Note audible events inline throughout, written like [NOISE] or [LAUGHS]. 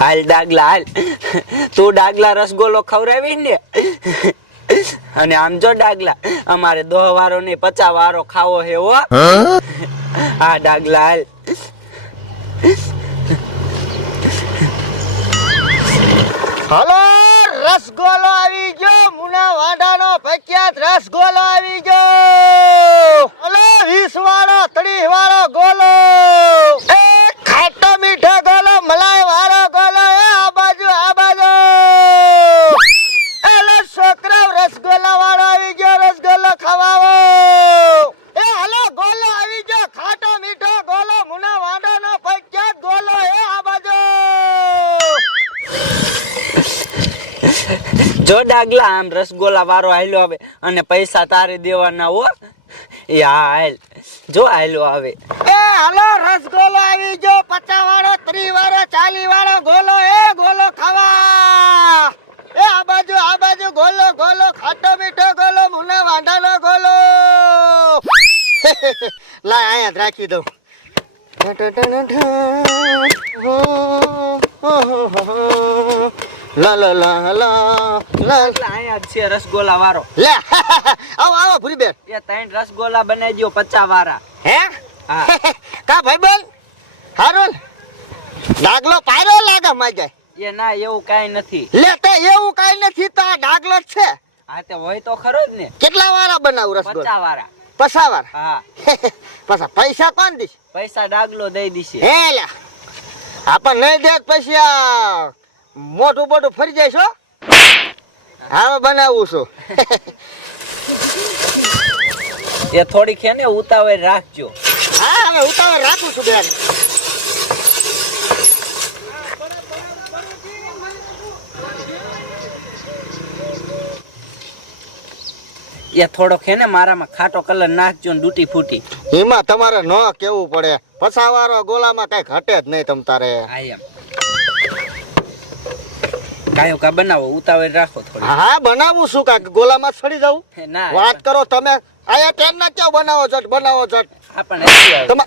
હાલ ડાગલા, હાલ. તું ડાગલા રસગોલો ખવડાવી ને? અને આમ જો ડાગલા, અમારે દો વારો ને પચા વારો ખાવો હે, હો. ડાગલા, હાલ. હલો, રસગોલો આવી ગયો. મુના વાડાનો પ્રખ્યાત રસગોલો આવી ગયો. હલો વીસ વાળો, ત્રીસ વાળો ગોલો. એ ખાટો મીઠો ગોલો મલાઈ વાળો ગોલો એ આ બાજુ આ બાજુ એલો છોકરાઓ રસગોલા વાળો આવી ગયો રસગોલો ખવાવો એ હલો ગોલો આવી ગયો ખાટો મીઠો ગોલો મુના વાંડાનો પ્રખ્યાત ગોલો એ આ બાજુ જો ડાગલા આમ રસગોલા વારો હાલ્યો આવે અને પૈસા તારે દેવાના હો, એ જો હાલ્યો આવે. એ હાલો, રસગોલો આવી જો પચાસ વાળો ચાલી વાળો ગોલો, એ ગોલો ખાવા. એ આ બાજુ આ બાજુ, ગોલો ગોલો, ખાટો મીઠો ગોલો, મુના વાંઢાનો ગોલો. [LAUGHS] લા અહીંયા જ રાખી દઉં. લા લા લા લા લા. ડાગલા છે રસગોલા વાળો લે [LAUGHS] આવો આવો ભૂરી બેન. એ ત્રણ રસગોલા બનાવી દો વાળા હે? હા. [LAUGHS] કા ભાઈ બેન? હારું ડાગલો પાયરો લાગે માગે એ ના એવું કાઈ નથી. લે તે એવું કાઈ નથી તો આ ડાગલો જ છે. હા તે હોય તો ખરો જ ને. કેટલા વાળા બનાવું રસગોલ? પચા વાળા પસા હા. [LAUGHS] પસા પૈસા કોણ દીશ? પૈસા ડાગલો દઈ દીશે. હે લે. આપણ નહીં દે પૈસા પછી આ મોટું મોટું ફરી જાય છો? હવે બનાવું છું. એ થોડી છે ને ઉતાવળ રાખજો. હા હવે ઉતાવળ રાખું છું બેન. એ થોડોક છે ને મારામાં ખાટો કલર નાખજો ને ડૂટી ફૂટી. એમાં તમારે ન કેવું પડે. પસાવાળો ગોલામાં કઈ ઘટે જ નહીં તમ તારે. એમ. કાયો કા બનાવો ઉતાવળ રાખો થોડી. હા બનાવું શું કાક? ગોલામાં છડી જાવ ના. વાત કરો તમે. આયા ટેન ના ક્યાં? બનાવો જટ બનાવો જટ આપણને નથી આવડતું.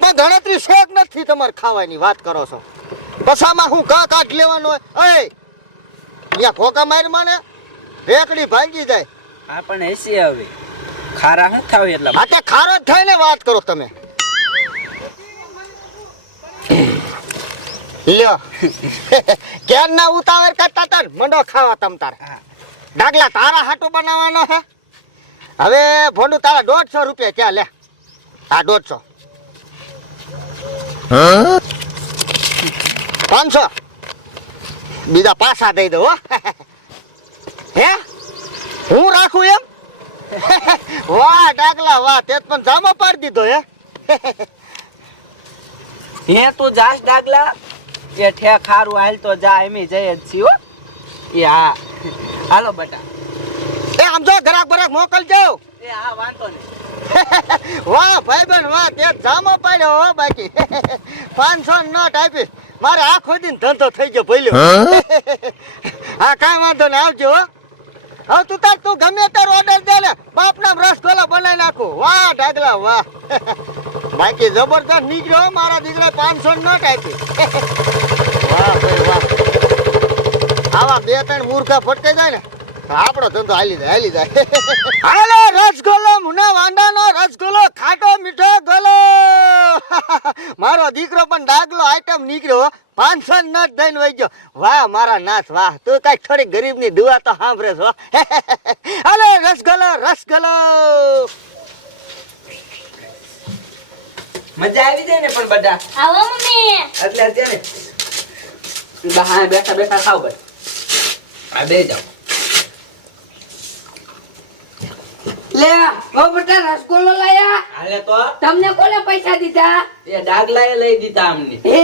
પણ ગણતરી શોખ નથી તમારે ખાવાની વાત કરો છો. પસામાં હું કા કાઢ લેવાનો હોય? એ અહીંયા ખોકા મારી માને રેકડી ભાંગી જાય. આપણને એસી હવે ખારા હું થાવ એટલા આ તે ખારો જ થઈને વાત કરો તમે. લ્યો. [LAUGHS] ક્યાં ના ઉતાવળ કરતા તાર મંડો ખાવા તમ તાર. હા. ડાગલા તારા હાટો બનાવવાનો હે? હવે ભોંડું તારા દોઢસો રૂપિયા ક્યાં લે? આ દોઢસો. પાંચસો. બીજા પાછા દઈ દો [LAUGHS] હે. હું? રાખું એમ? [LAUGHS] વાહ ડાગલા વાહ. તે પણ જામો પાડી દીધો હે? હે તું જાસ ડાગલા. એ ઠેક ખારું હાલ તો જા એમ જઈએ જ છી હો. એ હા. હાલો બટા. એ આમ જો ઘરાક બરાક મોકલજો એ હા વાંધો નહીં. [LAUGHS] વાહ ભાઈ બેન વાહ તે જામો પાડ્યો હો બાકી. [LAUGHS] પાંચસો નોટ આપીશ મારે આખો દિન ધંધો થઈ ગયો ભઈલ્યો [LAUGHS] હા? કાંઈ વાંધો નહીં આવજો હો. હવે તું તાર તું ગમે તાર ઓર્ડર દે ને બાપના રસગોલા બનાવી નાખું. વાહ ડાગલા વાહ. બાકી જબરદસ્ત નીકળ્યો મારા દીકરા પાંચસો નોટ આપી આવા બે ત્રણ મૂર્ખા ફટકે જાય ને આપણો ધંધો હાલી જાય હાલી જાય. હાલો રસગોલો મુના વાંડાનો રસગોલો ખાટો મીઠો ગોલો. મારો દીકરો પણ ડાગલો આઈટમ નીકળ્યો હો. પાંચસો નટ દઈને વહી ગયો. વાહ મારા નાથ વાહ. તું કઈ થોડી ગરીબની દુઆ તો સાંભળે છો હાલો રસગોલો રસગોલો મજા આવી જાય ને પણ બધા? આવો મમ્મી. એટલે અત્યારે બહાર બેઠા બેઠા ખાવ બસ. આ બે જાઓ. લે ઓ બેટા રસગુલ્લો લાયા? હાલે તો. તમને કોને પૈસા દીધા? એ ડાગલાએ લઈ દીધા અમને. હે?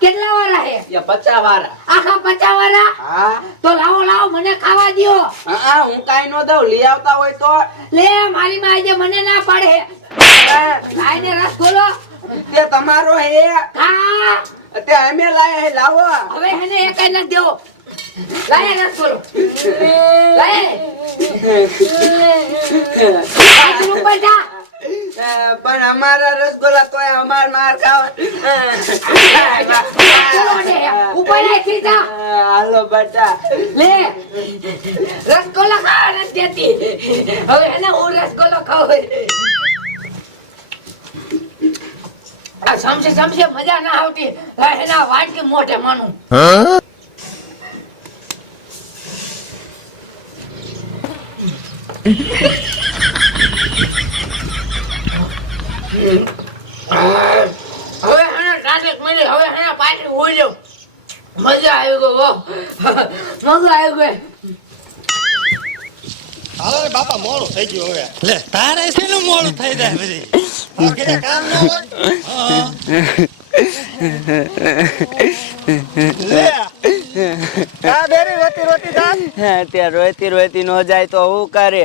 કેટલા વારા હે? એ પચા વારા. આખા પચા વારા? હા. તો લાવો લાવો મને ખાવા દ્યો. હા હું કાઈ નો દઉં લઈ આવતા હોય તો. લે મારી માં આજે મને ના પાડે ખાઈને રસગુલ્લો તે તમારો હે. હા. તે અમે લાયા હે લાવો. હવે એને એક ન દેવો લાય રસગોલો લાય પાછળ ઉપર જા. પણ અમારા રસગોલા તોય અમાર માર ખાવા. રસગોલો ને. ઉપર અહીંથી જા. હાલો બટા. લે. રસગોલા ખાવા નથી દેતી. હવે એને હું રસગોલો ખાવ આ સમસે સમસે મજા ના આવતી. એના વાટકી મોઢે માનું. હવે મળી પાછી હોઈ મજા આવી ગયો હો. મજા આવી ગઈ. હાલો બાપા મોડું થઈ ગયું હવે. લે તારે ને મોડું થઈ જાય પછી? કામ ન હોય? રોતી રોતી જા ત્યાં રોતી રોતી નો જાય તો હું કરે?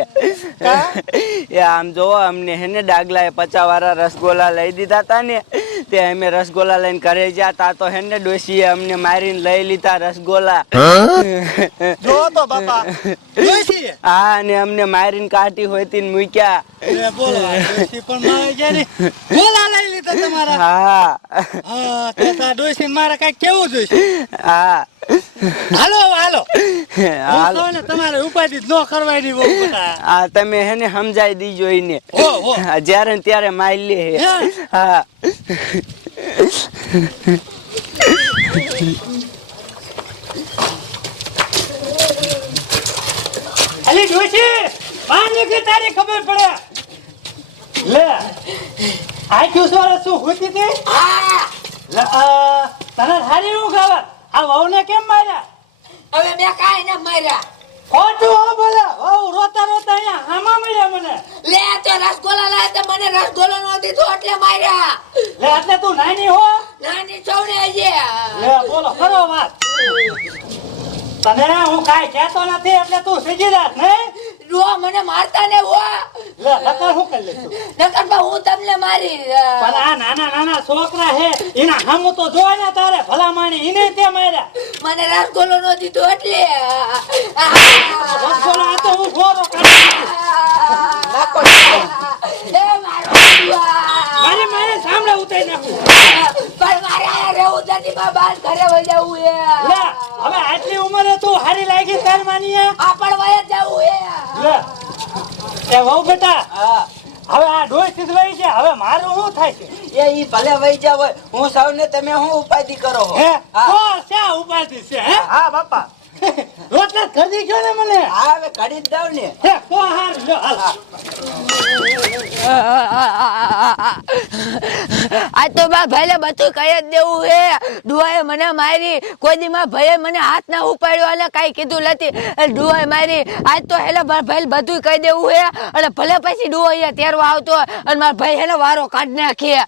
એ આમ જોવો અમને હે ને ડાગલાએ પચાસ વાળા રસગોલા લઈ દીધા તા ને તે અમે રસગોલા લઈને ઘરે ગયા તા તો હે ને ડોશીએ અમને મારીને લઈ લીધા રસગોલા. જો તો બાપા હા અને અમને મારીને કાઢી હોતી ને મૂક્યા. હા. હા મારે કઈ કેવું જોઈશે. હા. હાલો હાલો. [LAUGHS] તમારે ઉપાધિ ન કરવાની બહુ [LAUGHS] આ તમે હે ને સમજાઈ દીજો એને. ઓ ઓ જ્યારે ને ત્યારે માઈ લે. હે. હા. અલી જોશી પાણી કે તારી ખબર પડે? લે આ ક્યુ સોરે શું હોતી તે? હા. લે તને હારી હું ખાવા. આ વહુને કેમ માર્યા? હવે મેં કાંઈ ને માર્યા. ખોટું હો બોલે વહુ રોતા રોતા અહીંયા હામા મળ્યા મને. લે તે રસગોલા લાય તે મને રસગોલો નો દીધો એટલે માર્યા. લે એટલે તું નાની હો. નાની છોડે હજી. લે બોલો ખરો વાત. તને હું કાંઈ કહેતો નથી એટલે તું સીધી રાખ ને મને મારતા ને હો. લે હું કરી લઈશું? નકર તો હું તમને મારી પણ આ નાના નાના છોકરા હે એના હામું તો ને તારે ભલા માણી એને તે માર્યા. મને રસગોલો નો દીધો એટલે. રસગોલો આ તો હું ગોરો કાઢી એ મારો મારે મારે સાંભળે ઉતારી નાખું. પણ મારે રહેવું નથી બાર ઘરે વહી જવું એ. હવે આટલી ઉંમરે તું હારી લાગી તાર માની આ પણ એ લે. એ વહુ બેટા હા. હવે આ ડોય સિધવાઈ છે હવે મારું શું થાય છે? એ ઈ ભલે વહી જાવ હોય. હું સૌને તમે હું ઉપાધિ કરો હે? હા. શા ઉપાધિ છે હે? હા બાપા. [LAUGHS] રોટલા કરી ગયો ને મને. હા હવે કાઢી જ દઉં ને. હે તો હાર લ્યો હાલ. આજ તો બા ભાઈ બધું કહી જ દેવું હે. ડુઆએ મને મારી કોઈ દી માં ભાઈએ મને હાથ ના ઉપાડ્યો અને કઈ કીધું નથી. ડુઆએ મારી આજ તો હેલે ભાઈ બધું કહી દેવું હે. અને ભલે પછી ડુઓ અહીંયા તેરવા આવતો અને મારા ભાઈ હેલો વારો કાઢી નાખીએ